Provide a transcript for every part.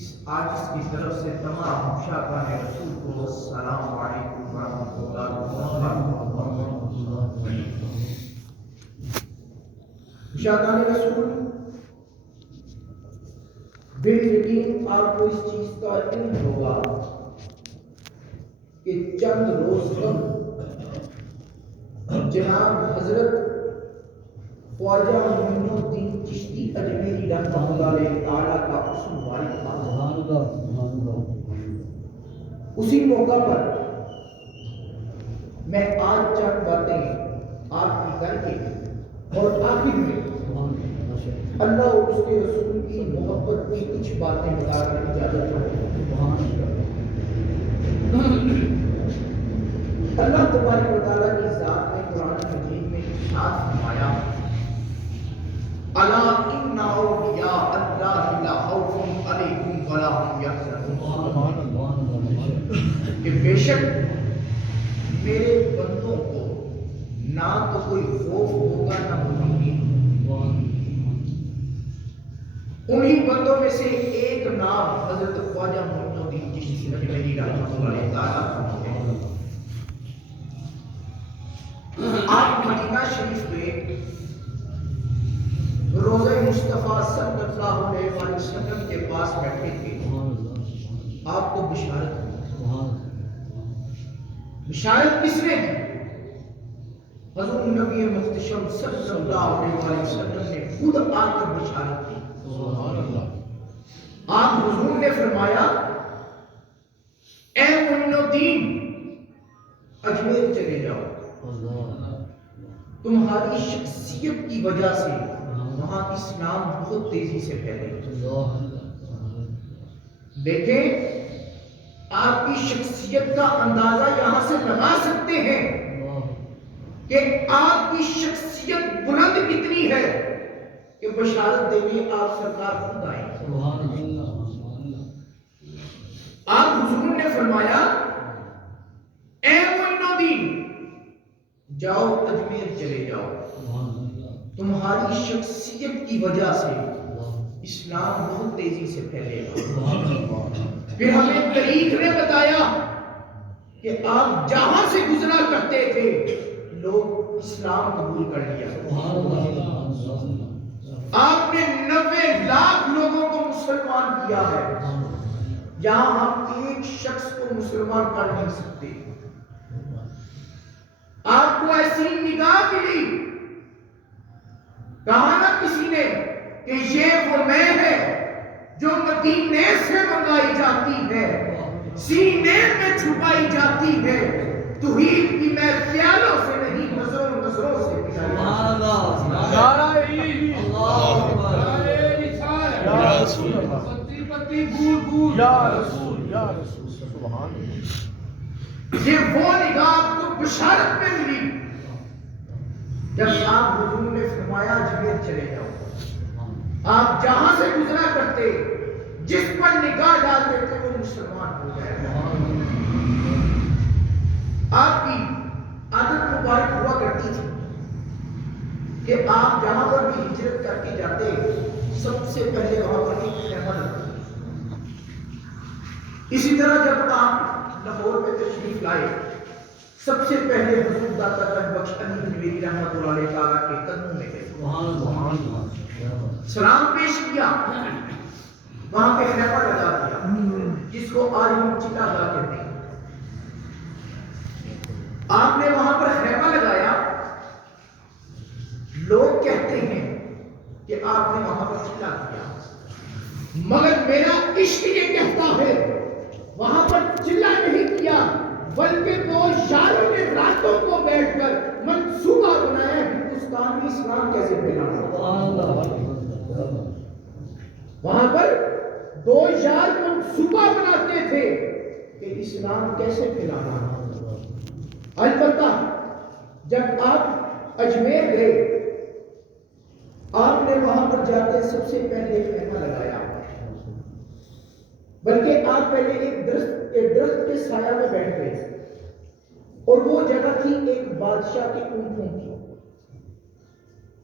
اس آجز کی طرف سے تمام مشاکان رسول کو السلام علیکم ورحمۃ اللہ وبرکاتہ۔ مشاکان رسول بالیقین آپ کو اس چیز کا علم ہوگا کہ چند روز قبل جناب حضرت خواجہ معین الدین چشتی اجمیری رحمۃ اللہ علیہ تعالیٰ کا حسن وارد تھا۔ اسی موقع پر میں آج چند باتیں آپ کی کر کے اور آخر میں اللہ اور اس کے رسول کی محبت کی کچھ باتیں بتا کر اجازت چاہوں گا۔ اللہ تبارک و تعالیٰ کی ذات نے قرآن مجید میں ارشاد فرمایا الا ان اولیاء اللہ لا خوف علیہم ولا هم یحزنون، کہ بے شک میرے بندوں کو نہ تو کوئی خوف ہوگا نہ غمگین۔ انہی بندوں میں سے ایک نام حضرت خواجہ معین الدین چشتی اجمیری رحمۃ اللہ علیہ تعالیٰ کا ہے۔ آپ مدینہ شریف میں روضہ مصطفیٰ صلی اللہ علیہ وسلم کے پاس بیٹھے تھے، آپ کو بشارت ہوئی۔ بشارت کس نے دی؟ حضور نبی محتشم صلی اللہ علیہ وسلم نے خود آ کر بشارت دی۔ آپ حضور نے فرمایا اے معین الدین اجمیر چلے جاؤ، تمہاری شخصیت کی وجہ سے وہاں اسلام بہت تیزی سے پھیلے۔ دیکھیں آپ کی شخصیت کا اندازہ یہاں سے لگا سکتے ہیں کہ آپ کی شخصیت بلند کتنی ہے کہ بشارت دینے آپ سرکار خود آئے۔ آپ حضور نے فرمایا اے معین الدین جاؤ اجمیر چلے جاؤ، تمہاری شخصیت کی وجہ سے اسلام بہت تیزی سے پھیلے گا۔ پھر ہمیں تاریخ نے بتایا کہ آپ جہاں سے گزرا کرتے تھے لوگ اسلام قبول کر لیا۔ آپ نے 90 لاکھ لوگوں کو مسلمان کیا ہے، یہاں ہم ایک شخص کو مسلمان کر نہیں سکتے۔ آپ کو ایسی نگاہ ملی، کہا نہ کسی نے کہ یہ وہ میں ہے جو مدینے سے منگائی جاتی ہے، سینے میں چھپائی جاتی ہے، توحید کی میں پیالوں سے نہیں نظروں نظروں سے پلائی۔ یہ وہ نگاہ آپ کو بشارت میں ملی جب آپ حضور نے فرمایا اجمیر چلے جاؤ۔ آپ جہاں سے گزرا کرتے جس پر نگاہ ڈالتے تھے وہ مسلمان ہو جائے گا۔ آپ کی عادت مبارک ہوا کرتی تھی کہ آپ جہاں پر بھی ہجرت کر کے جاتے سب سے پہلے وہاں پر ایک خیمہ لگتے۔ اسی طرح جب آپ لاہور میں تشریف لائے سب سے پہلے حضور داتا گنج بخش امیر اجمیری رحمۃ اللہ علیہ تعالیٰ کے قدموں میں گئے، سلام پیش کیا، وہاں پہ خیمہ لگا دیا جس کو آج ہم چتا گاہ کہتے ہیں۔ آپ نے وہاں پر خیمہ لگایا، لوگ کہتے ہیں کہ آپ نے وہاں پر چتا کیا، مگر میرا عشق یہ کہتا ہے وہاں پر چلا نہیں کیا، بلکہ دو شاعروں نے راتوں کو بیٹھ کر منصوبہ بنایا ہندوستان میں اسلام کیسے پھیلانا۔ وہاں پر دو شاعر منصوبہ بناتے تھے کہ اسلام کیسے پھیلانا۔ البتہ جب آپ اجمیر گئے آپ نے وہاں پر جاتے سب سے پہلے خیمہ لگایا، بلکہ آپ پہلے ایک درخت کے سایہ میں بیٹھ گئے، اور وہ جگہ تھی ایک بادشاہ کے اونٹوں کی۔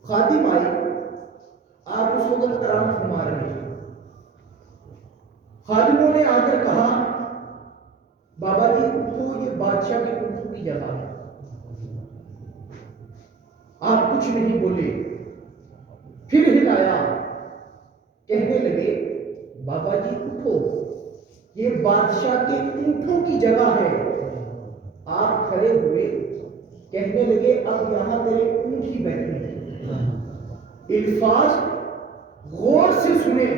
خادم آئی، آپ اس وقت کرام فرما رہے ہیں، خادموں نے آ کر کہا بابا جی اٹھو، یہ بادشاہ کے اونٹوں کی جگہ ہے۔ آپ کچھ نہیں بولے، پھر ہلایا، کہنے لگے بابا جی اٹھو، یہ بادشاہ کے اونٹوں کی جگہ ہے۔ آپ کھڑے ہوئے، کہنے لگے اب یہاں تیرے اونٹ ہی بیٹھے ہیں۔ الفاظ غور سے سنیں،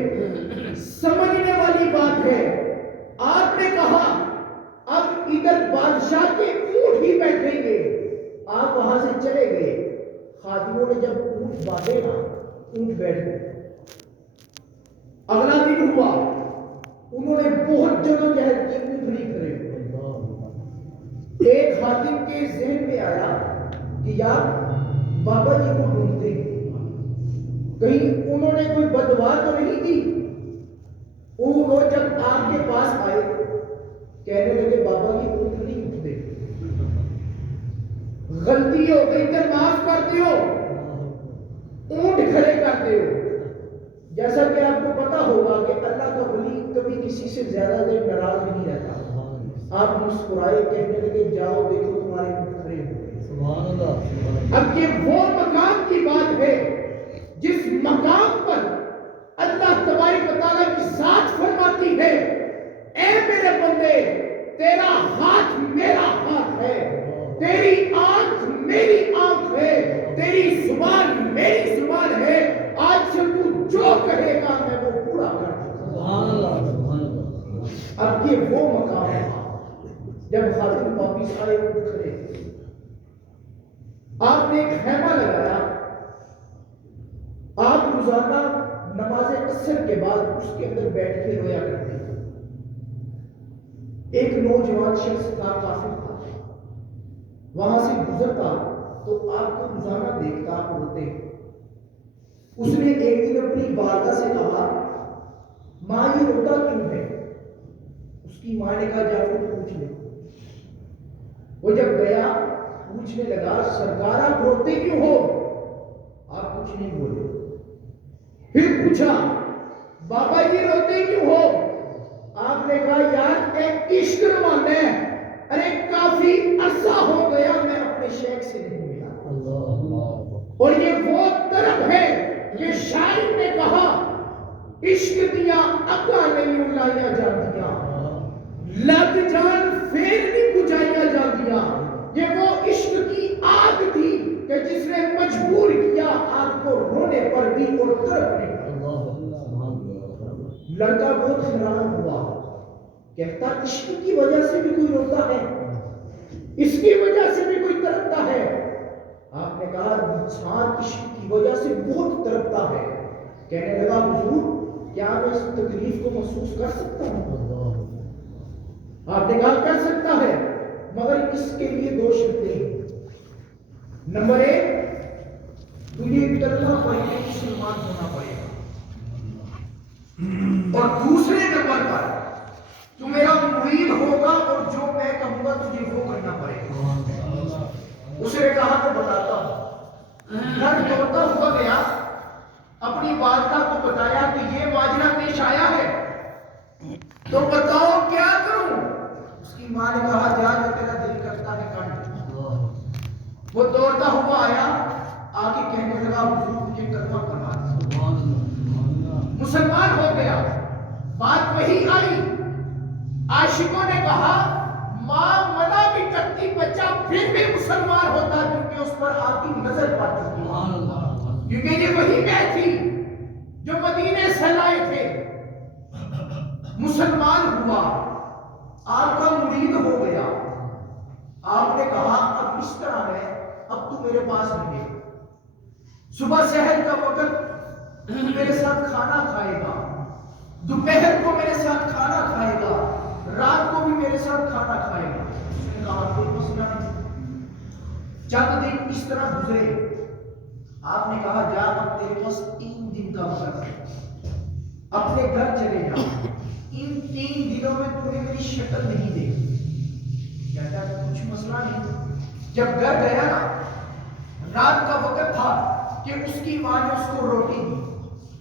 سمجھنے والی بات ہے۔ آپ نے کہا اب ادھر بادشاہ کے اونٹ ہی بیٹھیں گے، آپ وہاں سے چلے گئے۔ خادموں نے جب اونٹ باندھے نا، اونٹ بیٹھ گئے۔ اگلا دن ہوا، انہوں نے بہت جدوجہد کی، اونٹ نہیں کھڑے ہوئے۔ ایک خادم کے ذہن میں آیا کہ یار بابا جی کو ڈھونڈتے ہیں، کہیں انہوں نے کوئی بددعا تو نہیں دی۔ وہ جب آپ کے پاس آئے، کہنے لگے بابا جی اونٹ نہیں اٹھتے، غلطی ہو گئی تو معاف کرتے ہو، اونٹ کھڑے کرتے ہو۔ جیسا کہ آپ کو پتا ہوگا کہ اللہ کا ولی کبھی کسی سے زیادہ دیر ناراض نہیں رہتا۔ آپ مسکرائے، کہنے لگے جاؤ دیکھو تمہارے اونٹ کھڑے ہو گئے۔ سبحان اللہ۔ اب یہ وہ مقام کی بات ہے جس مقام پر اللہ تبارک و تعالیٰ کی ذات فرماتی ہے اے میرے بندے، تیرا ہاتھ میرا ہاتھ ہے، تیری آنکھ میری آنکھ ہے، تیری زبان میری زبان ہے، آج سے تو جو کہے گا میں وہ پورا کر دوں گا۔ اب یہ وہ مقام ہے جب خادم واپس آئے اٹھ کھڑے، آپ نے ایک خیمہ لگایا۔ آپ روزانہ نماز عصر کے بعد اس کے اندر بیٹھ کے رویا کرتے تھے۔ ایک نوجوان شخص تھا، کافر تھا، وہاں سے گزرتا تو آپ کو روزانہ دیکھتا، آپ روتے۔ اس نے ایک دن اپنی والدہ سے کہا ماں یہ روتا کیوں ہے؟ اس کی ماں نے کہا جا کے پوچھ لے۔ وہ جب گیا پوچھنے لگا سرکار آپ روتے کیوں ہو؟ آپ کچھ نہیں بولے۔ پھر پوچھا بابا جی روتے کیوں ہو؟ آپ نے کہا یار ایک عشق روانا ہے، ارے کافی عرصہ ہو گیا میں اپنے شیخ سے نہیں ملا، اور یہ وہ طرف ہے کہ شاعر نے کہا عشق دیا اکا نہیں لایا جا دیا، لگ جان پھر نہیں بجھایا جا دیا۔ یہ وہ عشق کی آگ تھی کہ جس نے مجبور کیا آگ کو رونے پر بھی اور تڑپنے پر۔ لڑکا بہت حیران ہوا، کہتا عشق کی وجہ سے بھی کوئی روتا ہے، اس کی وجہ سے بھی کوئی تڑپتا ہے؟ آپ نے کہا انسان عشق کی وجہ سے بہت تڑپتا ہے۔ کہنے لگا حضور کیا میں اس تکلیف کو محسوس کر سکتا ہوں؟ آپ نے کہا کر سکتا ہے، مگر اس کے لیے دو شرطیں ہیں۔ نمبر ایک، تجھے کلمہ پڑھ کے مسلمان ہونا پڑے گا، اور دوسرے نمبر پر تو میرا مرید ہوگا اور جو میں کہوں گا تجھے وہ کرنا پڑے گا۔ اس نے کہا تو بتاتا ہوں۔ گھر دوڑتا ہوا گیا، اپنی والدہ کو بتایا کہ یہ ماجرا پیش آیا ہے، تو بتاؤ کیا کروں؟ اس کی ماں نے کہا جا جو تیرا دل کرتا ہے کر۔ وہ دوڑتا ہوا آیا، آ کے کہنے لگا حضور مجھے کلمہ پڑھا دو۔ مسلمان ہو گیا۔ بات وہی آئی، عاشقوں نے کہا ماں منع بھی کرتی بچہ پھر بھی مسلمان ہوتا کیونکہ اس پر آپ کی نظر پڑتی تھی، کیونکہ یہ وہی بیت تھی جو مدینے سے لائے تھے۔ مسلمان ہوا، آپ کا مرید ہو گیا۔ آپ نے کہا اب اس طرح ہے، اب تو میرے پاس رہے، صبح سحر کا وقت میرے ساتھ کھانا کھائے گا، دوپہر کو میرے ساتھ کھانا کھائے گا، رات کو بھی میرے ساتھ کھانا کھائے گا۔ اس نے کہا کوئی مسئلہ نہیں۔ چند دن اس طرح گزرے، آپ نے کہا جا اب تیرے پاس 3 دن کا وقت ہے، اپنے گھر چلے جا، ان 3 دنوں میں تو نے میری شکل نہیں دیکھی۔ کہتا ہے کچھ مسئلہ نہیں۔ جب گھر گیا نا، رات کا وقت تھا کہ اس کی ماں نے اس کو روٹی دی۔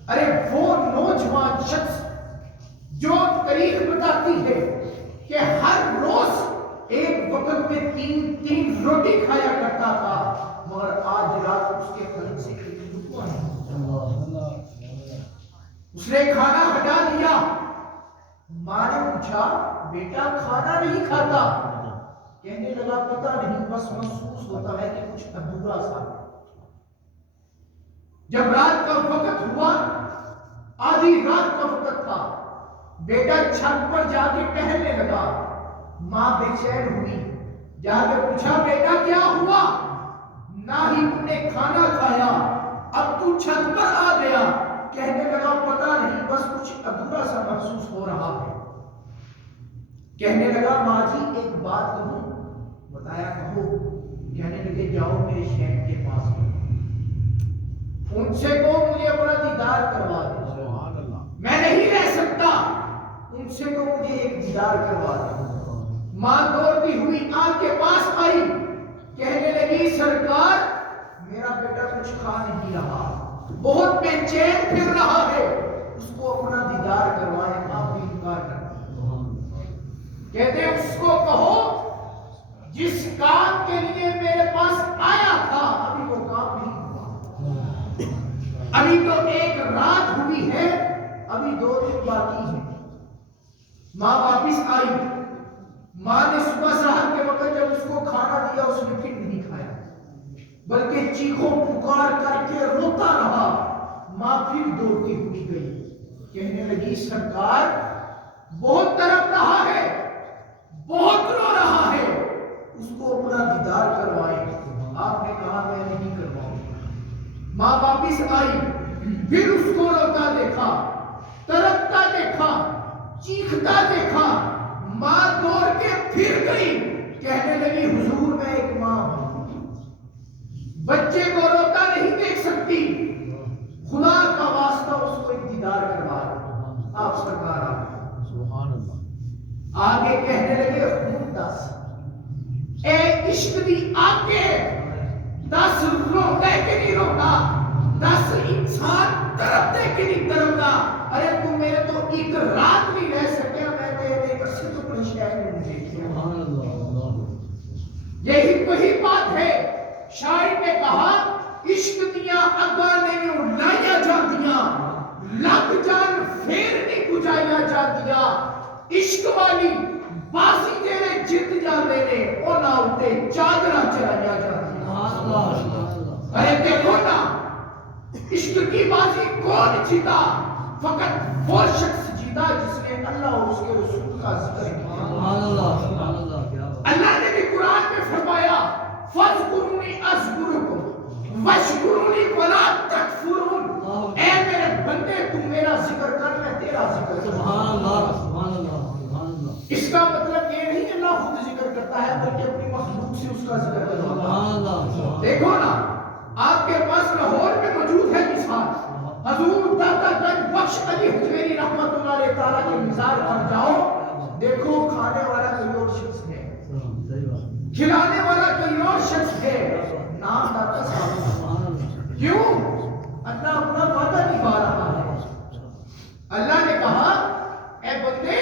ارے وہ نوجوان شخص جو تاریخ بتاتی ہے کہ ہر روز ایک وقت میں 3 روٹی کھایا کرتا تھا، مگر آج رات اس کے قلب سے ایک لقمہ نہیں۔ اس نے کھانا ہٹا دیا۔ ماں نے پوچھا بیٹا کھانا نہیں کھاتا؟ کہنے لگا پتہ نہیں، بس محسوس ہوتا ہے کہ کچھ ادھورا سا۔ جب رات کا وقت ہوا، آدھی رات کا وقت تھا، بیٹا چھت پر جا کے ٹہلنے لگا۔ ماں بے چین ہوئی، جا کے پوچھا بیٹا کیا ہوا؟ نہ ہی تم نے کھانا کھایا، اب تو چھت پر آ گیا۔ کہنے لگا پتہ نہیں، بس کچھ ادھورا سا محسوس ہو رہا ہے۔ کہنے لگا ماں جی ایک بات کہوں؟ بتایا کہو۔ کہنے لگے جاؤ میرے شیخ کے پاس، ان سے کو مجھے اپنا دیدار کروا دے۔ میں نہیں رہ سکتا، ان سے کو مجھے ایک دیدار کروا دے۔ ماں دوڑتی ہوئی آگ کے پاس آئی، کہنے لگی سرکار میرا بیٹا کچھ کھا نہیں رہا، بہت بے چین پھر رہا ہے، اس کو اپنا دیدار کروائے۔ ماں بھی انکار کرتی، کہتے اس کو کہو جس کام کے لیے میرے پاس آیا تھا ابھی وہ کام نہیں ہوا، ابھی تو ایک رات ہوئی ہے، ابھی 2 دن باقی ہے۔ ماں واپس آئی، ماں نے صبح سحر کے وقت جب اس کو کھانا دیا اس نے پھر نہیں کھایا، بلکہ چیخوں پکار کر کے روتا رہا۔ ماں پھر دوڑتی ہوئی گئی، کہنے لگی سرکار بہت تڑپ رہا ہے، بہت رو رہا ہے، اس کو اپنا دیدار کروائے۔ آپ نے کہا میں نہیں کرواؤں گا۔ ماں واپس آئی، پھر اس کو روتا دیکھا، تڑپتا دیکھا، چیختا دیکھا۔ ماں دوڑ کے پھر گئی، کہنے لگی حضور میں ایک ماں ہوں، بچے کو روتا نہیں دیکھ سکتی، خدا کا واسطہ اس کو ایک دیدار کروا دے۔ آپ سرکار آ گئے، سبحان اللہ۔ آگے کہنے لگے خون دس اے عشق دی آگے دس روتا ہے کہ نہیں روتا، 10 انسان طرف دے کے نہیں طرفدا۔ ارے تم میرے تو ایک رات نہیں رہ سکیا، میں نے کسی تو اپنی شہر میں مجھے کیا۔ یہی وہی بات ہے، شاعر نے کہا عشق دیاں اگاں نہیں لائیا جاندیاں، لگ جان پھر نہیں گجائیا جاندیاں، عشق والی بازی تیرے جت جاندے نے اونا اتے چادرہ چلایا جاندیاں۔ ارے دیکھو نا عشق کی بازی کون جیتا؟ فقط وہ شخص جیتا جس نے اللہ اور اس کے رسول کا ذکر کیا۔ اللہ نے بھی قرآن میں فرمایا فَاذْكُرُونِي أَذْكُرُكُمْ وَاشْكُرُونِي وَلَا تَكْفُرُونَ۔ اے میرے بندے تم میرا ذکر کر، میں تیرا ذکر کروں۔ اس کا مطلب یہ نہیں کہ اللہ خود ذکر کرتا ہے، بلکہ اپنی مخلوق سے اس کا ذکر کرتا ہے۔ دیکھو نا آپ کے پاس لاہور میں موجود ہے مثال، حضور داتا گنج بخش علی حجویری رحمت اللہ علیہ تعالیٰ کے مزار پر جاؤ، دیکھو کھانے والا کوئی اور شخص ہے، کھلانے والا کوئی اور شخص ہے، نام داتا صاحب۔ کیوں؟ اللہ اپنا وعدہ نبھا رہا ہے۔ اللہ نے کہا اے بندے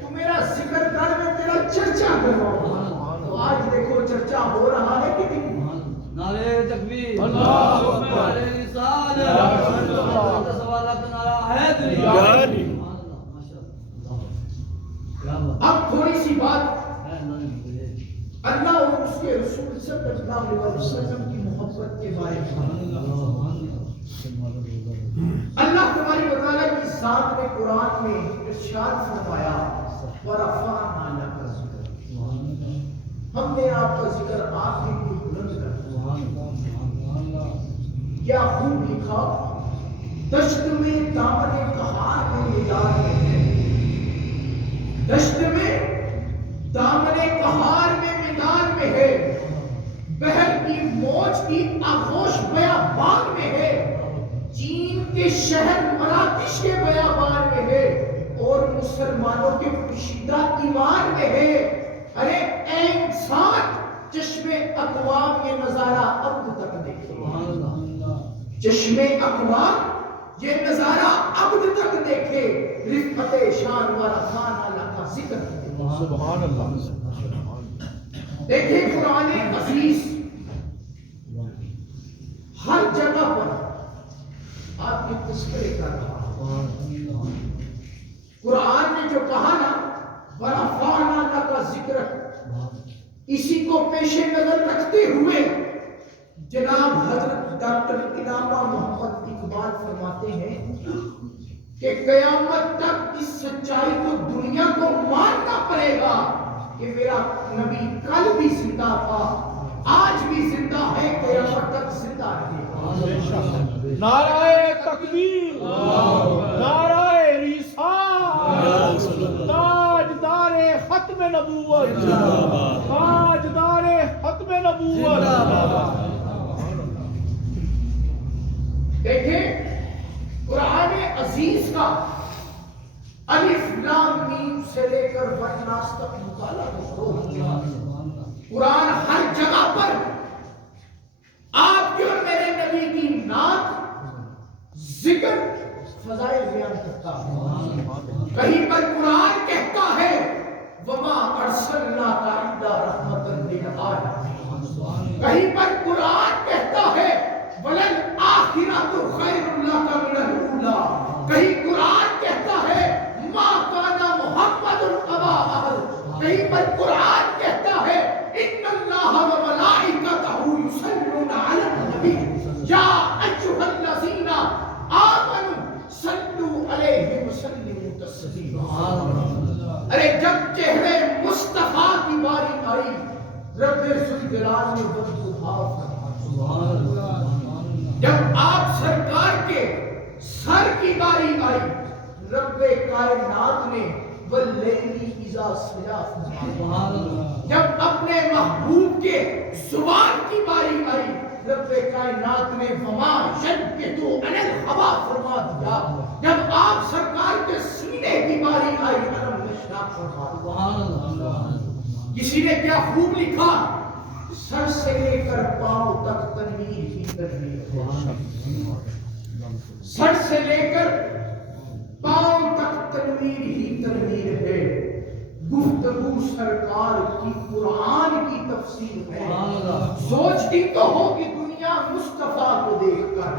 تو میرا ذکر کر، میں تیرا چرچا کرواؤں۔ تو آج دیکھو چرچا ہو رہا ہے کہ نہیں؟ نعرہ تکبیر، اللہ اکبر، نعرہ رسالت، سوالات نعرہ حیدری۔ اب تھوڑی سی بات اللہ اور اس کے رسول صلی اللہ علیہ وسلم کی محبت کے بارے میں۔ اللہ تبارک و تعالیٰ کی ذات نے قرآن میں ارشاد فرمایا وَرَفَعْنَا لَكَ ذِكْرَكَ، ہم نے آپ کا ذکر آپ کے لیے بلند کر دیا۔ کیا خوب لکھا، دشت میں دامن کہار میں میدان میں ہے، دشت میں دامن کہار میں میدان میں ہے، بحر کی موج کی آغوش بیابان میں ہے، چین کے شہر مراکش کے بیابان میں ہے، اور مسلمانوں کے پوشیدہ ایوان میں ہے۔ ارے اے انسان چشم اقوام یہ نظارہ اب تک دیکھے، چشم اقوام یہ نظارہ اب تک دیکھے، رفعت شان و رفعنا لک ذکر. سبحان اللہ. دیکھیں قرآن عزیز ہر جگہ پر آپ کے تذکرے کر رہا ہے. قرآن نے جو کہا نا وَرَفَعْنَا لَكَ ذِكْرَكَ، اسی کو پیش نظر رکھتے ہوئے جناب حضرت ڈاکٹر علامہ محمد اقبال فرماتے ہیں کہ قیامت تک اس سچائی کو دنیا کو ماننا پڑے گا کہ میرا نبی کل بھی زندہ تھا، آج بھی زندہ ہے، قیامت تک زندہ رہے گا. نعرہ تکبیر، نعرہ رسالت، تاجدار ختم نبوت، تاجدار ختم نبوت. دیکھیں قرآن عزیز کا الف لام میم سے لے کر والناس تک مطالعہ کرو. قرآن ہر جگہ پر آپ کے اور میرے نبی کی نعت، ذکر، فضائل بیان کرتا ہے. کہیں پر قرآن کہتا ہے وَمَا أَرْسَلْنَاكَ إِلَّا رَحْمَةً لِلْعَالَمِينَ. کہیں پر قرآن کہتا ہے وَلَلْآخِرَةُ خَيْرٌ لَكَ مِنَ الْأُولَىٰ. کہیں قرآن کہتا ہے مَا كَانَ مُحَمَّدٌ أَبَا أَحَدٍ. کہیں پر قرآن کہتا ہے إِنَّ اللَّهَ وَمَلَائِكَتَهُ يُصَلُّونَ عَلَى النَّبِيِّ يَا أَيُّهَا الَّذِينَ آمَنُوا صَلُّوا عَلَيْهِ وَسَلِّمُوا تَسْلِيمًا. ارے جب چہرے مصطفیٰ کی باری آئی رب ذوالجلال نے بدبودار فرمایا. جب آپ سرکار کے سر کی باری آئی رب کائنات نے واللیل اذا سجا فرمایا. جب اپنے محبوب کے زبان کی باری آئی رب کائنات نے وما ينطق عن الهوى فرما دیا. جب آپ سرکار کے سینے کی باری آئی علم نشنا فرما دیا. کسی نے کیا خوب لکھا، سر سے لے کر پاؤں تک تنویر ہی تنویر ہے. سر سے لے کر پاؤں تک تنویر ہی تنویر ہے. گفتگو سرکار کی قرآن کی تفسیر ہے. سوچتی تو ہوگی دنیا مصطفیٰ کو دیکھ کر،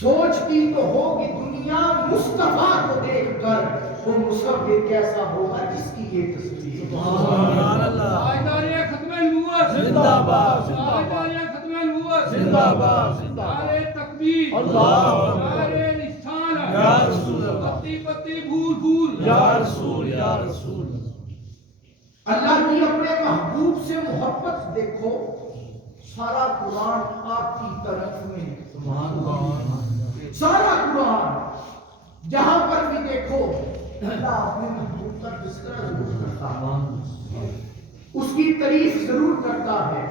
سوچتی تو ہوگی دنیا مصطفیٰ کو دیکھ کر وہ مصور کیسا ہوگا جس کی یہ تصویر. تاجدار ختم نبوت زندہ باد، تاجدار ختم نبوت زندہ باد، نعرہ تکبیر، اللہ نعرہ رسالت، یا رسول اللہ، پتی پتی پھول پھول، یا رسول، یا رسول. اللہ کی اپنے محبوب سے محبت دیکھو، سارا قرآن آپ کی طرف میں. سارا قرآن جہاں پر بھی دیکھو اللہ اپنے محبوب کا تذکرہ ضرور کرتا ہے، اس کی تعریف ضرور کرتا ہے.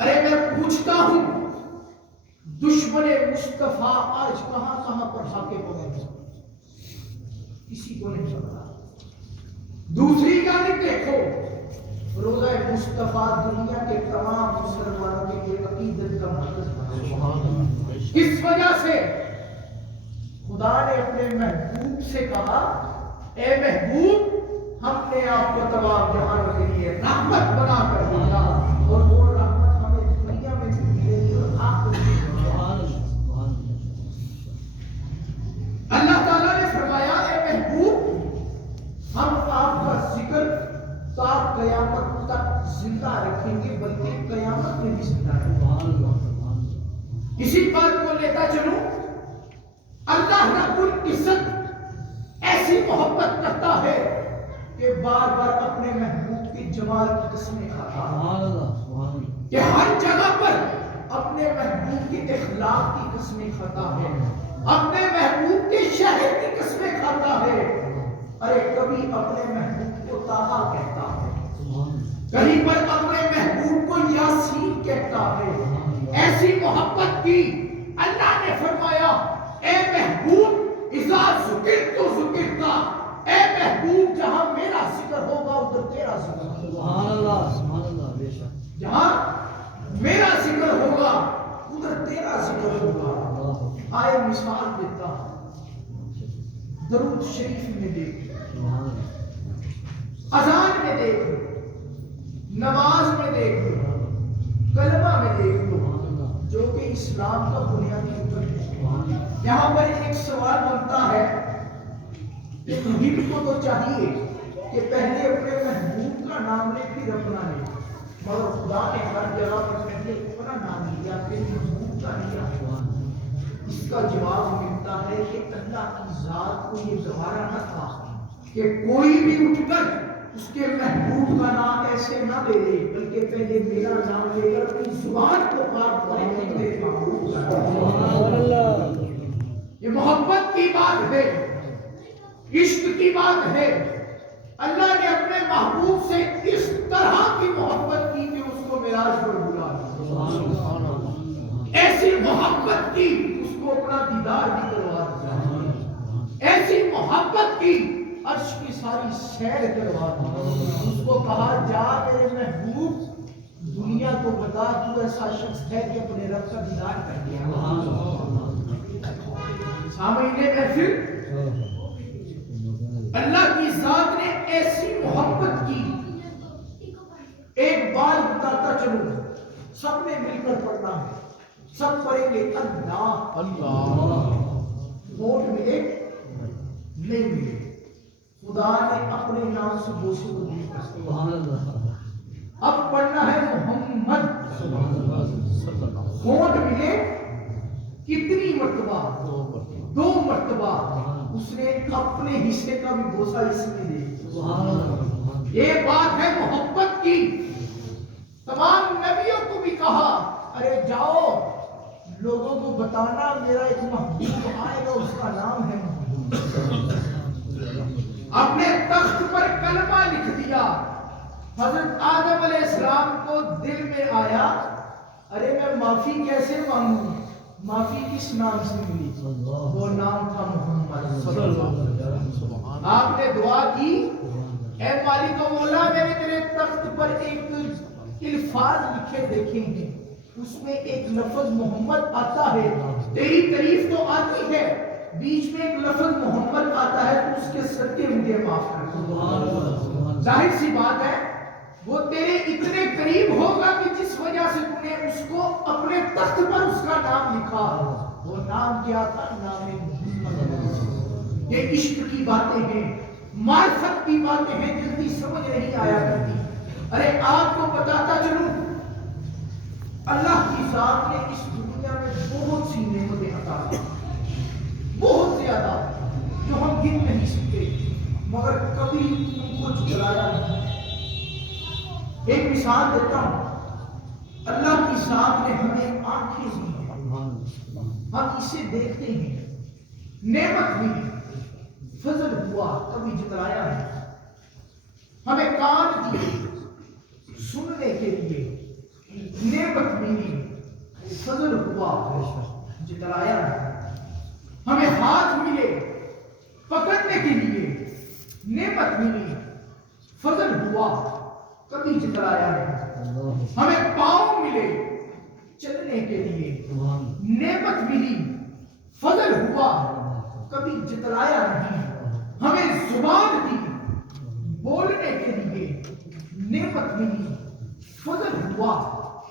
ارے میں پوچھتا ہوں دشمن مصطفیٰ آج کہاں کہاں پر حاکم ہو گئے؟ کسی کو نہیں پتا. دوسری جانب دیکھو روضہ مصطفیٰ دنیا کے تمام مسلمانوں کے لیے عقیدت کا مرکز بنا. کس وجہ سے؟ خدا نے اپنے محبوب سے کہا اے محبوب ہم نے آپ کو تمام جہانوں کے لیے رحمت بنا کر دیا، اور وہ رحمت ہمیں دنیا میں بھی ملے گی اور آخرت میں بھی. اللہ تعالیٰ نے فرمایا اے محبوب ہم آپ کا ذکر تا قیامت تک زندہ رکھیں گے، بلکہ قیامت میں بھی زندہ رکھیں گے. اسی بات کو لیتا چلوں اللہ رب العزت ایسی محبت کرتا ہے کہ بار بار اپنے محبوب کی جمال کی قسمیں کھاتا ہے، کہ ہر جگہ پر اپنے محبوب کی اخلاق کی قسمیں کھاتا ہے، اپنے محبوب کے شہر کی قسمیں کھاتا ہے. ارے کبھی اپنے محبوب کو طٰہٰ کہتا ہے، کہیں پر اپنے محبوب کو یاسین کہتا ہے. ایسی محبت کی اللہ نے فرمایا اے محبوب اذا ذکرت ذکرتا، اے محبوب جہاں میرا ذکر ہوگا ادھر تیرا ذکر ہوگا. جہاں میرا ذکر ہوگا ادھر تیرا ذکر ہوگا. آئے مثال دیتا ہوں، درود شریف میں دیکھ لو، اذان میں دیکھ لو، نماز میں دیکھ لو، کلمہ میں دیکھ لو، جو کہ اسلام کا بنیادی رکن ہے۔ یہاں پر ایک سوال بنتا ہے کہ محب کو تو چاہیے کہ پہلے اپنے محبوب کا نام لے پھر اپنا لے، مگر خدا نے ہر جگہ پر پہلے اپنا نام لیا پھر محبوب کا لیا۔ اس کا جواب ملتا ہے کہ اللہ کی ذات کو یہ گوارا نہ تھا کہ کوئی بھی اٹھ کر اس کے محبوب کا نام ایسے نہ دے دے، بلکہ پہلے میرا نام لے کر اپنی زبان کو پاک کرے کہ میرے محبوب کا نام۔ یہ محبت کی بات ہے، عشق کی بات ہے۔ اللہ نے اپنے محبوب سے اس طرح کی محبت کی کہ اس کو معراج پر بلا دیا، ایسی محبت کی اس کو اپنا دیدار بھی کروا دیا، ایسی محبت کی عرش کی ساری سیر کروا دی۔ اس کو کہا جا میرے محبوب دنیا کو بتا تو ایسا شخص ہے کہ اپنے رب کا دیدار کر گیا۔ سامعین محفل، اللہ کی ذات نے ایسی محبت کی۔ ایک بار بتاتا چلوں، سب نے مل کر پڑھنا ہے، سب پڑھیں گے اللہ اللہ۔ ووٹ ملے نہیں ملے، خدا نے اپنے نام سے بوسے کو دی۔ اب پڑھنا ہے محمد۔ ووٹ ملے کتنی مرتبہ؟ 2 مرتبہ۔ اس نے اپنے حصے کا بھی بوسہ اس میں دے۔ یہ بات ہے محبت کی۔ تمام نبیوں کو بھی کہا ارے جاؤ لوگوں کو بتانا میرا ایک محبوب آئے گا، اس کا نام ہے محمود۔ اپنے تخت پر کلمہ لکھ دیا۔ حضرت آدم علیہ السلام کو دل میں آیا ارے میں معافی کیسے مانگوں، معافی کس نام سے ملی؟ وہ نام تھا محمد صلی اللہ علیہ وسلم۔ آپ نے دعا کی اے مالک و مولا میں نے تیرے تخت پر ایک الفاظ لکھے دیکھیں گے، اس میں ایک لفظ محمد آتا ہے، تیری تعریف تو آتی ہے، بیچ میں ایک لفظ محمد آتا ہے تو اس کے صدقے مجھے معاف کر۔ ظاہر سی بات ہے وہ تیرے اتنے قریب ہوگا کہ جس وجہ سے تو نے اس کو اپنے تخت پر اس کا نام لکھا۔ وہ نام کیا تھا؟ نام محمد۔ یہ عشق کی باتیں ہیں، معرفت کی باتیں ہیں، جلدی سمجھ نہیں آیا کرتی۔ ارے آپ کو بتاتا چلوں اللہ کی ذات نے اس دنیا میں بہت سی نعمتیں عطا کی، بہت زیادہ جو ہم گن نہیں سکتے، مگر کبھی ان کو جھٹلایا نہیں۔ ایک مثال دیتا ہوں، اللہ کی ذات نے ہمیں آنکھیں دی ہیں، ہم اسے دیکھتے ہیں، نعمت ملی، فضل ہوا، کبھی جھٹلایا نہیں۔ ہمیں کان دیے سننے کے لیے، نعمت ملی، فضل ہوا، جھٹلایا نہیں۔ ہمیں ہاتھ ملے پکڑنے کے لیے، نعمت ملی، فضل ہوا، کبھی جھٹلایا نہیں۔ ہمیں پاؤں ملے چلنے کے لیے، نعمت ملی، فضل ہوا، کبھی جھٹلایا نہیں۔ ہمیں زبان دی بولنے کے لیے، نعمت ملی، فضل ہوا،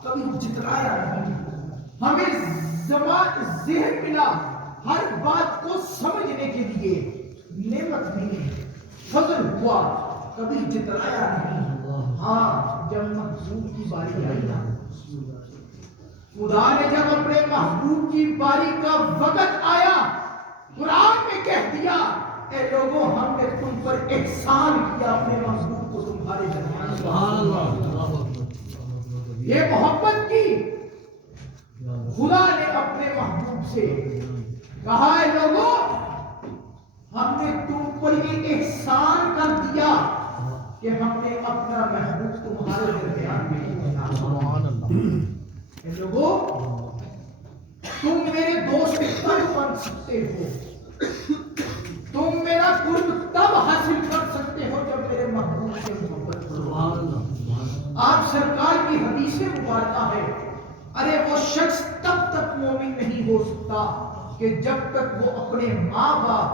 کبھی جھٹلایا نہیں۔ ہمیں ذہن ملا ہر بات کو سمجھنے کے لیے، نعمت ملی، فضل ہوا، کبھی جھٹلایا نہیں۔ ہاں جب محبوب کی باری آئی نا، خدا نے جب اپنے محبوب کی باری کا وقت آیا، قرآن میں کہہ دیا اے لوگوں ہم نے تم پر احسان کیا، اپنے محبوب کو تمہارے درمیان۔ یہ محبت کی، خدا نے اپنے محبوب سے کہا اے لوگوں ہم نے تم پر یہ احسان کر دیا کہ ہم نے اپنا محبوب تمہارے درمیان میں بھیجا۔ اے لوگوں تم میرے دوست تب بن سکتے ہو، تم میرا قرب تب حاصل کر سکتے ہو جب میرے محبوب سے محبت کرو۔ آپ سرکار کی حدیث مبارکہ ہے ارے وہ شخص تب تک مومن نہیں ہو سکتا کہ جب تک وہ اپنے ماں باپ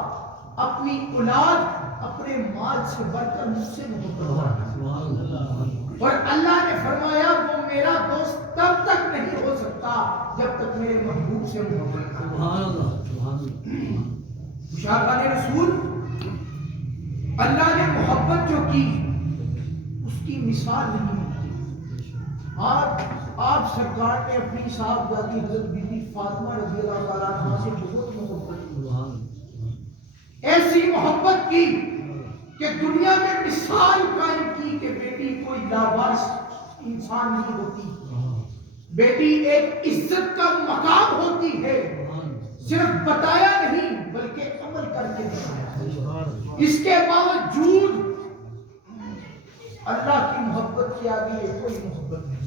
اپنی اولاد اپنے مال سے بڑھ کر مجھ سے محبت کرنا، اور اللہ نے فرمایا وہ میرا دوست تب تک نہیں ہو سکتا جب تک میرے محبوب سے محبت کرنا۔ مشاہدہ رسول، اللہ نے محبت جو کی اس کی مثال نہیں ملتی۔ آپ سرکار نے اپنی صاحبزادی حضرت بی بی فاطمہ رضی اللہ تعالیٰ عنہا سے بہت محبت کی، ایسی محبت کی کہ دنیا میں مثال قائم کی کہ بیٹی کوئی لاوارث انسان نہیں ہوتی، بیٹی ایک عزت کا مقام ہوتی ہے، صرف بتایا نہیں بلکہ عمل کر کے دکھایا۔ اس کے باوجود اللہ کی محبت کے آگے کوئی محبت نہیں۔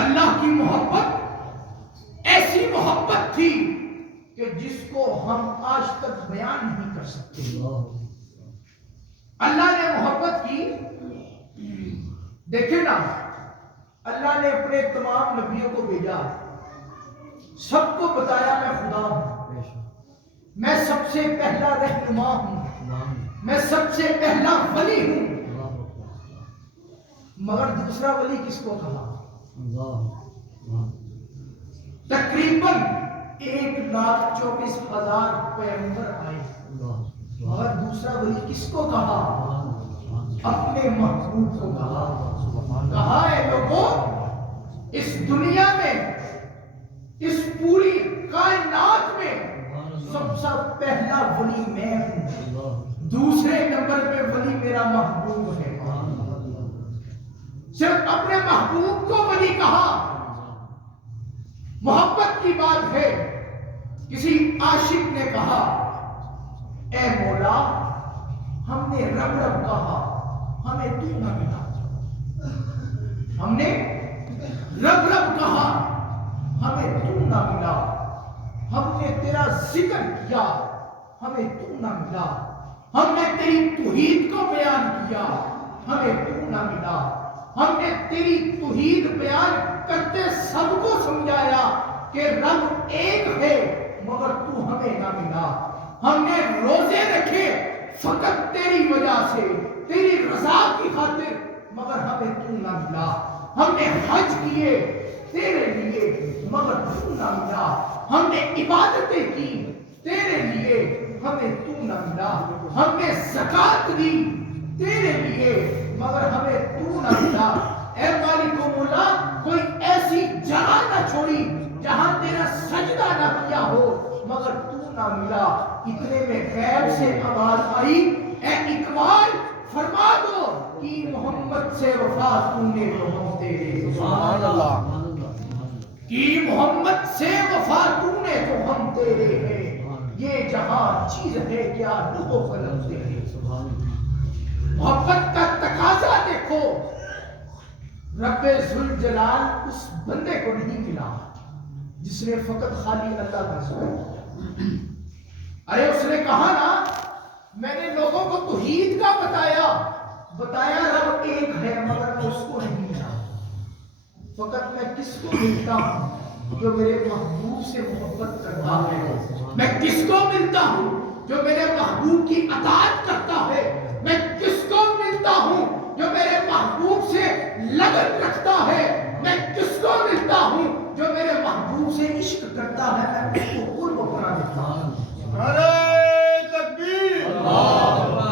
اللہ کی محبت ایسی محبت تھی کہ جس کو ہم آج تک بیان نہیں کر سکتے۔ اللہ نے محبت کی، دیکھیں نا، اللہ نے اپنے تمام نبیوں کو بھیجا، سب کو بتایا میں خدا ہوں، میں سب سے پہلا رہنما ہوں، میں سب سے پہلا ولی ہوں، مگر دوسرا ولی کس کو کہا؟ تقریباً 1,24,000 پیغمبر آئے، مگر دوسرا ولی کس کو کہا؟ اپنے محبوب کو کہا ہے لوگوں، اس دنیا میں، اس پوری کائنات میں سب سے پہلا ولی میں ہوں، دوسرے نمبر پہ ولی میرا محبوب ہے۔ صرف اپنے محبوب کو ولی کہا۔ محبت کی بات ہے، کسی عاشق نے کہا اے مولا ہم نے رب رب کہا ہمیں تو نہ ملا، ہم نے رب رب کہا ہمیں تو نہ ملا، ہم نے تیرا ذکر کیا ہمیں تو نہ ملا، ہم نے تیری توحید کو بیان کیا ہمیں تو نہ ملا، ہم نے تیری توحید بیان کرتے سب کو سمجھایا کہ رب ایک ہے مگر تو ہمیں نہ ملا، ہم نے روزے رکھے فقط تیری وجہ سے، تیری رضا کی خاطر، مگر ہمیں تو نہ ملا، ہم نے حج کیے تیرے لیے مگر تو نہ ملا، ہم نے عبادتیں کی تیرے لیے ہمیں تو نہ ملا، ہم نے زکات دی تیرے لیے مگر ہمیں تو نہ ملا۔ اے مالک و مولا، کوئی ایسی جگہ نہ چھوڑی جہاں تیرا سجدہ نہ کیا ہو مگر تو نہ ملا۔ اتنے میں غیب سے آواز آئی اے اقبال فرما دو کہ محمد سے وفا تو نے تو ہم تیرے، سبحان اللہ، کہ محمد سے وفا تو نے تو ہم تیرے ہیں، یہ جہاں چیز ہے کیا روح و قلم تیرے۔ محبت کا تقاضا دیکھو، رب ذوالجلال اس بندے کو نہیں ملا جس نے فقط خالی اللہ کا ذکر کیا۔ ارے اس نے کہا نا میں نے لوگوں کو توحید کا بتایا رب ایک ہے مگر میں اس کو نہیں ملا، فقط میں کس کو ملتا ہوں جو میرے محبوب سے محبت کرتا ہے، میں کس کو ملتا ہوں جو میرے محبوب کی اطاعت کرتا ہے، میں کس کو ملتا ہوں جو میرے محبوب سے لگن رکھتا ہے، میں کس کو ملتا ہوں جو میرے محبوب سے عشق کرتا ہے، میں اس کو قرب بنا دیتا ہوں۔ نعرہ تکبیر، نعرہ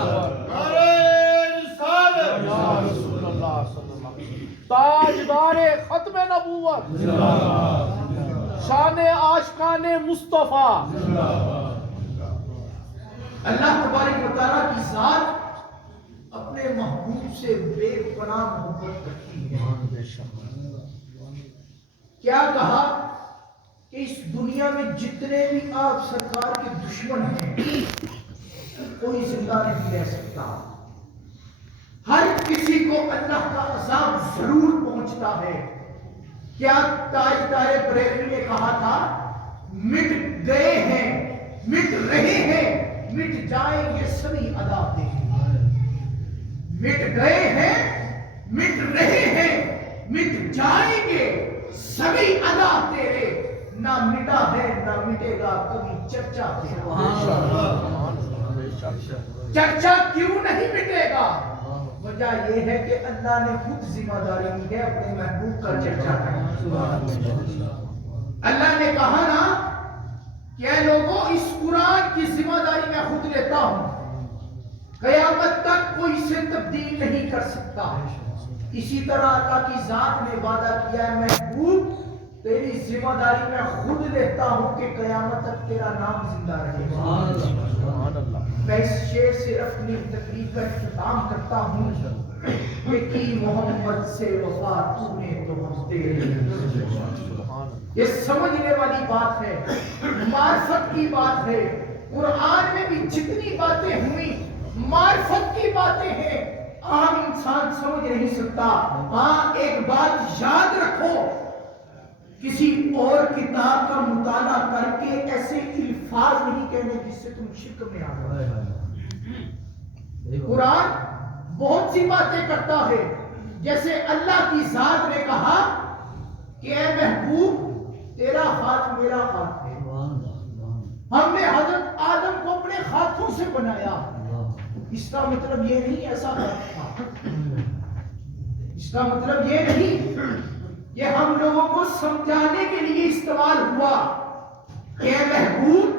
رسالت، یا رسول اللہ صلی اللہ علیہ وسلم، تاجدار ختم نبوت، شان عاشقان مصطفیٰ، اللہ تبارک و تعالیٰ کی ذات اپنے محبوب سے بے پناہ محبت کرتی ہے۔ کیا کہا کہ اس دنیا میں جتنے بھی آپ سرکار کے دشمن ہیں کوئی زندہ نہیں رہ سکتا، ہر کسی کو اللہ کا عذاب ضرور پہنچتا ہے۔ کیا تاجدار بریلوی نے کہا تھا مٹ گئے ہیں، مٹ رہے ہیں، مٹ جائیں گے سبھی ادا تیرے، مٹ گئے ہیں، مٹ رہے ہیں، مٹ جائیں گے سبھی ادا تیرے، نہ مٹا ہے نہ مٹے گا کبھی چرچا چرچا کیوں نہیں مٹے گا؟ وجہ یہ ہے کہ اللہ نے خود ذمہ داری لی ہے اپنے محبوب کا چرچا کرنا۔ اللہ نے کہا نا کہ اے لوگوں اس قرآن کی ذمہ داری میں خود لیتا ہوں، قیامت تک کوئی اسے تبدیل نہیں کر سکتا۔ اسی طرح اللہ کی ذات نے وعدہ کیا ہے محبوب تیری ذمہ داری میں خود لیتا ہوں کہ قیامت تک تیرا نام زندہ رہے گا۔ میں اس شعر سے اپنی تقریر کا اختتام کرتا ہوں کہ کی محمد سے وفا تو نے تو ہم تیرے۔ یہ سمجھنے والی بات ہے، معرفت کی بات ہے۔ قرآن میں بھی جتنی باتیں ہوئی معرفت کی باتیں ہیں، عام انسان سمجھ نہیں سکتا۔ ہاں ایک بات یاد رکھو، کسی اور کتاب کا مطالعہ کر کے ایسے الفاظ نہیں کہنے جس سے تم شرک میں آ جاؤ۔ قرآن بہت سی باتیں کرتا ہے، جیسے اللہ کی ذات نے کہا کہ اے محبوب تیرا ہاتھ میرا ہاتھ ہے، ہم نے حضرت آدم کو اپنے ہاتھوں سے بنایا۔ اس کا مطلب یہ نہیں ایسا تھا، اس کا مطلب یہ نہیں، یہ ہم لوگوں کو سمجھانے کے لیے استعمال ہوا کہ اے محبوب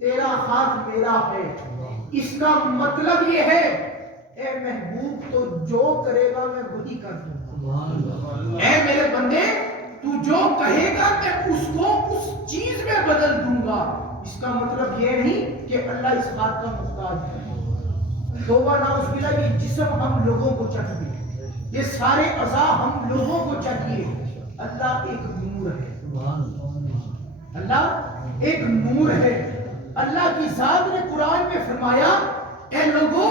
تیرا ہاتھ میرا ہے۔ اس کا مطلب یہ ہے اے محبوب تو جو کرے گا میں وہی کر دوں گا، اے میرے بندے تو جو کہے گا میں اس کو اس چیز میں بدل دوں گا۔ اس کا مطلب یہ نہیں کہ اللہ اس ہاتھ کا محتاج ہے۔ توبہ نعوذ باللہ، یہ جسم ہم لوگوں کو چاہیے، یہ سارے اعضاء ہم لوگوں کو چاہیے۔ اللہ ایک نور ہے، اللہ ایک نور ہے۔ اللہ کی ذات نے قرآن میں فرمایا اے لوگوں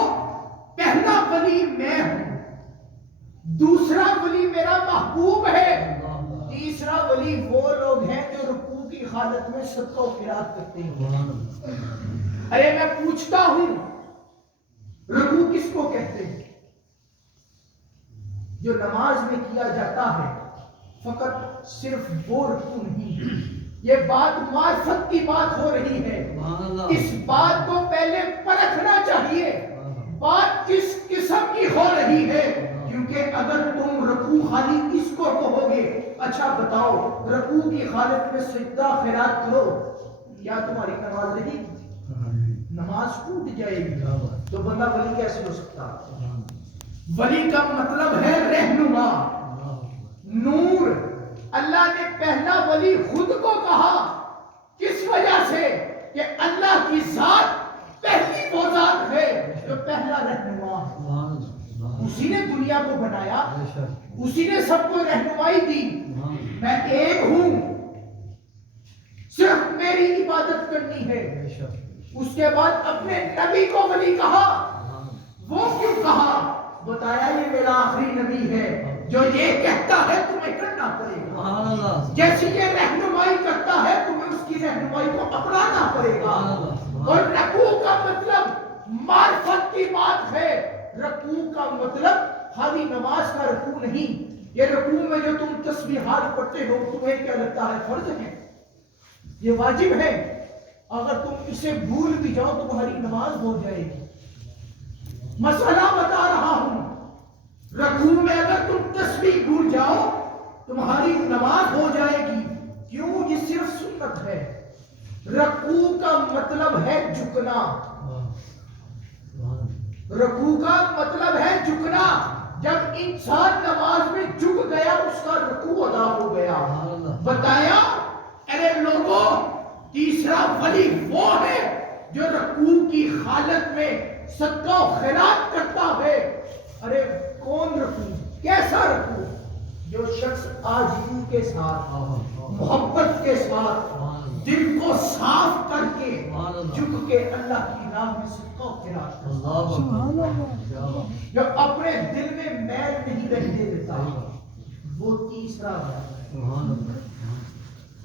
پہلا ولی میں ہوں، دوسرا ولی میرا محبوب ہے، تیسرا ولی وہ لوگ ہیں جو رکوع کی حالت میں صدقہ و خیرات کرتے ہیں۔ ارے میں پوچھتا ہوں رکوع کس کو کہتے ہیں؟ جو نماز میں کیا جاتا ہے، فقط صرف وہ رکوع نہیں، یہ بات معرفت کی بات ہو رہی ہے۔ اس بات کو پہلے پرکھنا چاہیے بات کس قسم کی ہو رہی ہے، کیونکہ اگر تم رکوع خالی اس کو کہو گے، اچھا بتاؤ رکوع کی حالت میں سجدہ خیرات کرو، کیا تمہاری نماز رہی؟ نماز ٹوٹ جائے گی۔ تو بندہ ولی کیسے ہو سکتا؟ ولی کا مطلب ہے رہنما، نور۔ اللہ نے پہلا ولی خود کو کہا، کس وجہ سے؟ کہ اللہ کی ذات پہلی وہ ذات ہے جو پہلا رہنما ہے۔ اسی نے دنیا کو بنایا، اسی نے سب کو رہنمائی دی۔ میں ایک ہوں، صرف میری عبادت کرنی ہے۔ اس کے بعد اپنے نبی کو ولی کہا، وہ کیوں کہا؟ بتایا یہ میرا آخری نبی ہے جو یہ کہتا ہے تمہیں کرنا پڑے گا، جیسی یہ رہنمائی کرتا ہے تمہیں اس کی رہنمائی کو اپنانا پڑے گا۔ اور رکوع کا مطلب معرفت کی بات ہے۔ رکوع کا مطلب خالی نماز کا رکوع نہیں۔ یہ رکوع میں جو تم تسبیحات پڑھتے ہو تمہیں کیا لگتا ہے فرض ہے؟ یہ واجب ہے۔ اگر تم اسے بھول بھی جاؤ تمہاری نماز ہو جائے گی۔ مسئلہ بتا رہا ہوں، رکوع میں اگر تم تسبیح بھول جاؤ تمہاری نماز ہو جائے گی۔ کیوں؟ یہ صرف سنت ہے۔ رکوع کا مطلب ہے جھکنا، رکوع کا مطلب ہے جھکنا۔ جب انسان نماز میں جھک گیا اس کا رکوع ادا ہو گیا۔ بتایا ارے لوگوں تیسرا ولی وہ ہے جو رکوع کی حالت میں صدقہ و خیرات کرتا ہے۔ ارے کون رکوع؟ کیسا رکوع؟ جو شخص عاجزی کے ساتھ، محبت کے ساتھ، دل کو صاف کر کے جھک کے اللہ کی راہ میں صدقہ و خیرات کرتا ہے، جو اپنے دل میں میل نہیں رہنے دیتا، وہ تیسرا ہے۔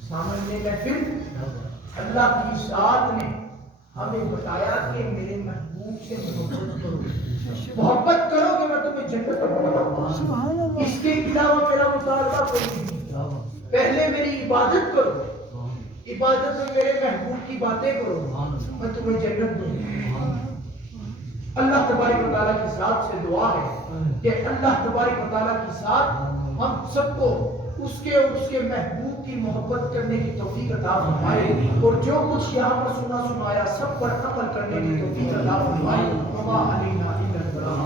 سامنے میں پھر اللہ کی ذات نے ہمیں بتایا کہ میرے محبوب سے محبت کرو، محبت کرو کہ میں تمہیں جنت دوں۔ اس کے علاوہ میرا مطالبہ کوئی نہیں، پہلے میری عبادت کرو، عبادت میں میرے محبوب کی باتیں کرو، میں تمہیں جنت دوں گا۔ اللہ تبارک و تعالیٰ کی ذات سے دعا ہے کہ اللہ تبارک و تعالیٰ کی ذات ہم سب کو اس کے محبوب کی محبت کرنے کی توفیق عطا فرمائے، اور جو کچھ یہاں پر سنایا سب پر عمل کرنے کی توفیق عطا فرمائے۔ وما علینا الا البلاغ۔